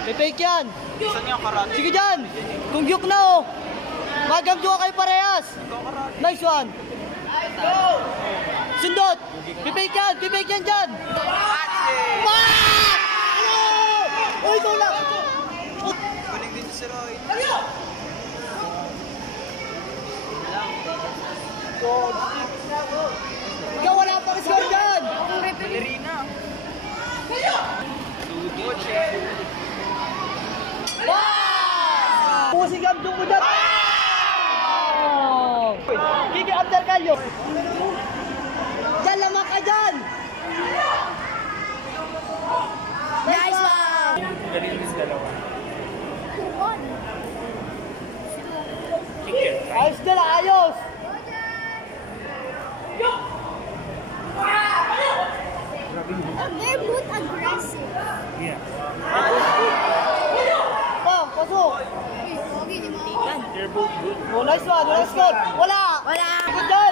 May fake yan. Isa niya karate. Sige dyan. Kung yuk na oh. Magamdua kayo parehas. Nice one. Sundot. Pipake yan dyan. Uy, ito lang. Galing din si Roy. Ikaw wala pa score dyan. Balerina. Wow! Pusing ang dugo dyan. Kiki under kalyo. Dyan lamang ka dyan. Nice one. Galing din si dalawa. Ayos nila, ayos. They're both aggressive. Yeah. Pasok. Okay, di mo. They're both good. Oh, nice one. Nice one. Wala. Good job.